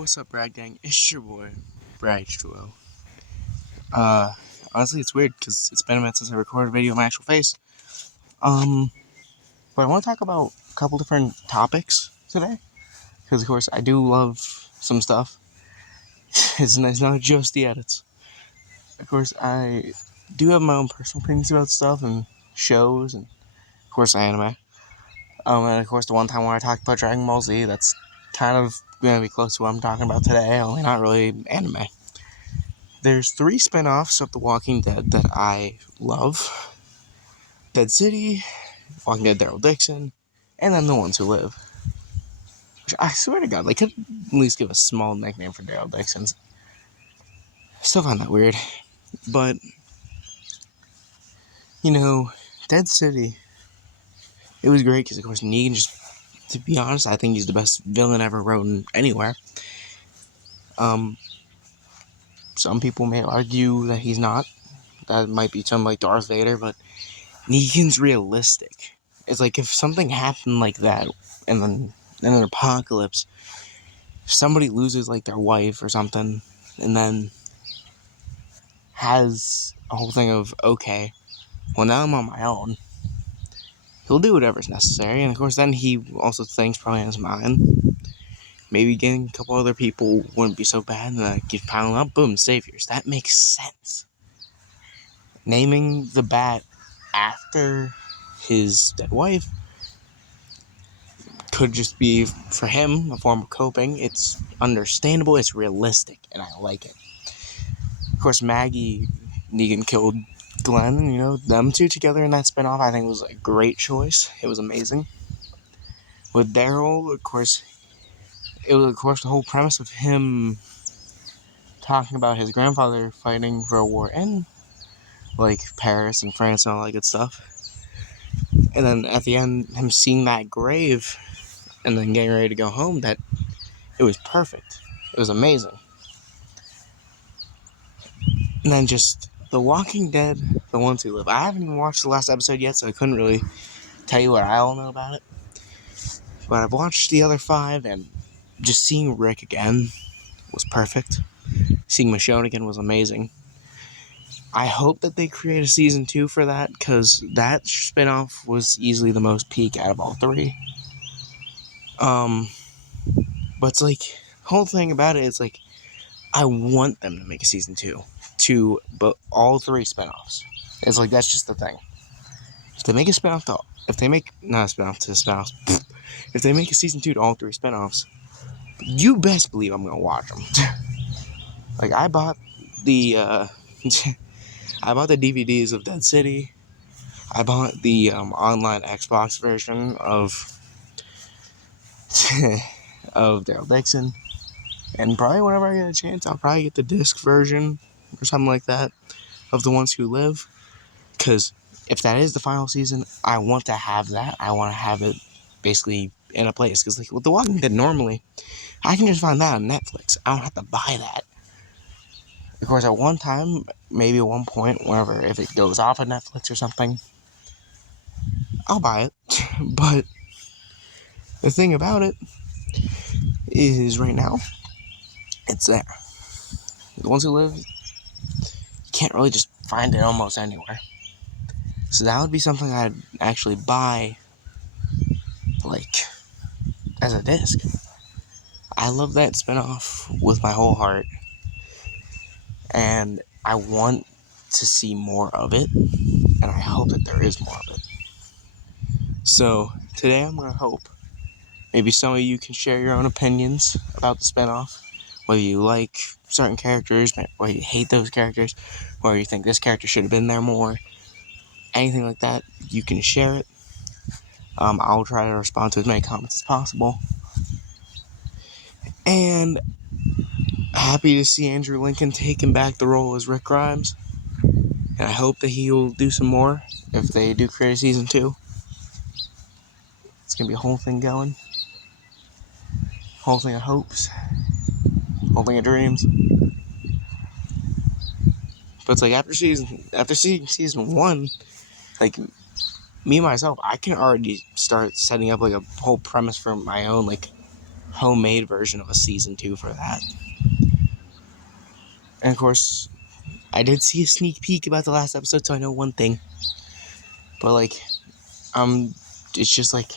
What's up, Brad Gang? It's your boy, Brad H2O. Honestly, it's weird because it's been a minute since I recorded a video of my actual face. But I want to talk about a couple different topics today. Because, of course, I do love some stuff. It's not just the edits. Of course, I do have my own personal opinions about stuff and shows and, of course, anime. And, of course, the one time where I talked about Dragon Ball Z, that's kind of going to be close to what I'm talking about today, only not really anime. There's 3 spin-offs of The Walking Dead that I love. Dead City, Walking Dead Daryl Dixon, and then The Ones Who Live. Which I swear to God, they could at least give a small nickname for Daryl Dixon. I still find that weird. But, Dead City, it was great because, of course, Negan just, to be honest, I think he's the best villain ever written anywhere. Some people may argue that he's not. That might be something like Darth Vader, but Negan's realistic. It's like if something happened like that, and then in an apocalypse, if somebody loses like their wife or something, and then has a whole thing of, okay, well now I'm on my own, he'll do whatever's necessary, and of course then he also thinks probably in his mind, maybe getting a couple other people wouldn't be so bad, and then keep piling up, boom, saviors. That makes sense. Naming the bat after his dead wife could just be, for him, a form of coping. It's understandable, it's realistic, and I like it. Of course, Maggie, Negan killed Glenn, and, them two together in that spinoff, I think was a great choice. It was amazing. With Daryl, of course, it was, the whole premise of him talking about his grandfather fighting for a war in, Paris and France and all that good stuff. And then at the end, him seeing that grave and then getting ready to go home, that it was perfect. It was amazing. And then just The Walking Dead, The Ones Who Live. I haven't even watched the last episode yet, so I couldn't really tell you what I all know about it. But I've watched the other 5, and just seeing Rick again was perfect. Seeing Michonne again was amazing. I hope that they create a season 2 for that, because that spinoff was easily the most peak out of all 3. But it's the whole thing about it is I want them to make a season 2 to all 3 spinoffs. It's that's just the thing. If they make a spinoff to, if they make, not a spinoff to spinoffs, if they make a season 2 to all 3 spinoffs, you best believe I'm gonna watch them. I bought the, I bought the DVDs of Dead City. I bought the online Xbox version of of Daryl Dixon. And probably whenever I get a chance, I'll probably get the disc version or something like that of The Ones Who Live. Because if that is the final season, I want to have that. I want to have it basically in a place. Because with The Walking Dead, normally, I can just find that on Netflix. I don't have to buy that. Of course, at one time, maybe at one point, whenever, if it goes off of Netflix or something, I'll buy it. But the thing about it is right now, it's there. The Ones Who Live, you can't really just find it almost anywhere. So that would be something I'd actually buy, as a disc. I love that spinoff with my whole heart. And I want to see more of it. And I hope that there is more of it. So, today I'm going to hope maybe some of you can share your own opinions about the spinoff. Whether you like certain characters, whether you hate those characters, whether you think this character should have been there more. Anything like that, you can share it. I'll try to respond to as many comments as possible. And happy to see Andrew Lincoln taking back the role as Rick Grimes. And I hope that he'll do some more if they do create a season 2. It's going to be a whole thing going. Whole thing of hopes. Whole thing of dreams. But it's after seeing season 1, me myself, I can already start setting up a whole premise for my own homemade version of a season 2 for that. And of course, I did see a sneak peek about the last episode, so I know one thing. But it's just like,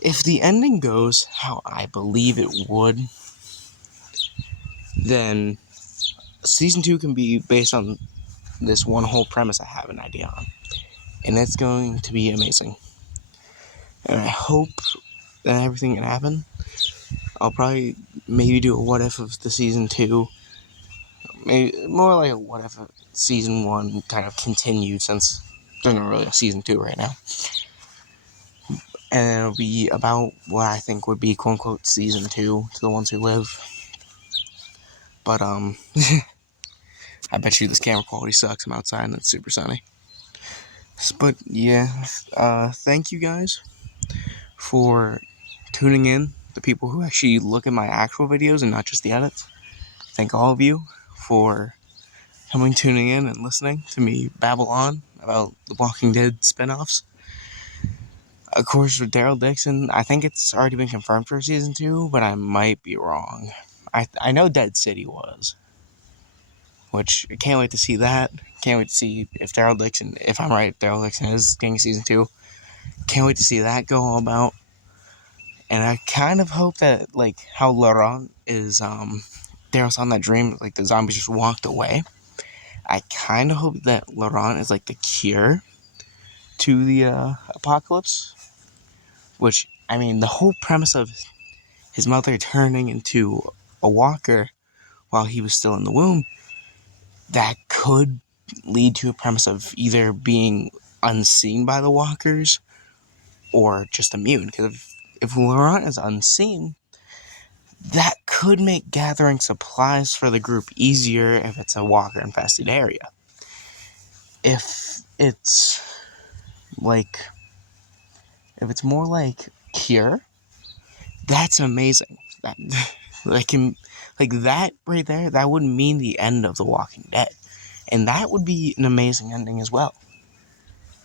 if the ending goes how I believe it would, then season 2 can be based on this one whole premise I have an idea on. And it's going to be amazing. And I hope that everything can happen. I'll probably maybe do a what if of the season 2. Maybe more like a what if of season 1 kind of continued, since there's not really a season 2 right now. And it'll be about what I think would be quote unquote season 2 to the ones who live. But I bet you this camera quality sucks. I'm outside and it's super sunny. But yeah, thank you guys for tuning in. The people who actually look at my actual videos and not just the edits. Thank all of you for tuning in and listening to me babble on about the Walking Dead spinoffs. Of course, with Daryl Dixon, I think it's already been confirmed for season 2, but I might be wrong. I know Dead City was, which I can't wait to see that. Can't wait to see if Daryl Dixon, if I'm right, Daryl Dixon is getting season 2. Can't wait to see that go all about. And I kind of hope that, like, how Laurent is, Daryl's on that dream, like, the zombies just walked away. I kind of hope that Laurent is, like, the cure to the apocalypse. Which, I mean, the whole premise of his mother turning into a walker while he was still in the womb, that could lead to a premise of either being unseen by the walkers or just immune. Because if Laurent is unseen, that could make gathering supplies for the group easier if it's a walker-infested area. If it's more like Cure, that's amazing. That right there, that would mean the end of The Walking Dead. And that would be an amazing ending as well.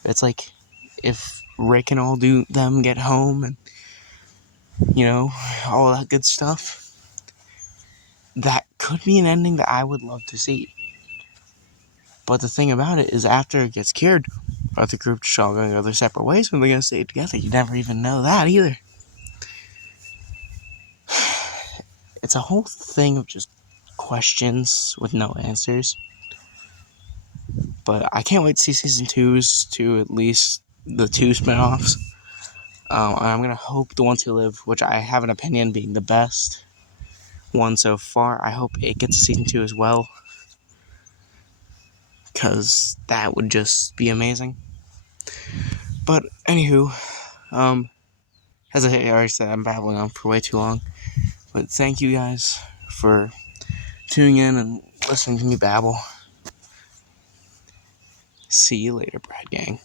It's like, if Rick and all them get home and, all that good stuff, that could be an ending that I would love to see. But the thing about it is, after it gets cured, are the group just all going to go their separate ways, or are they going to stay together? You never even know that either. It's a whole thing of just questions with no answers. But I can't wait to see season 2's to at least the 2 spinoffs. I'm going to hope the ones who live, which I have an opinion being the best one so far, I hope it gets a season 2 as well. Because that would just be amazing. But anywho, as I already said, I'm babbling on for way too long. But thank you guys for tuning in and listening to me babble. See you later, Brad Gang.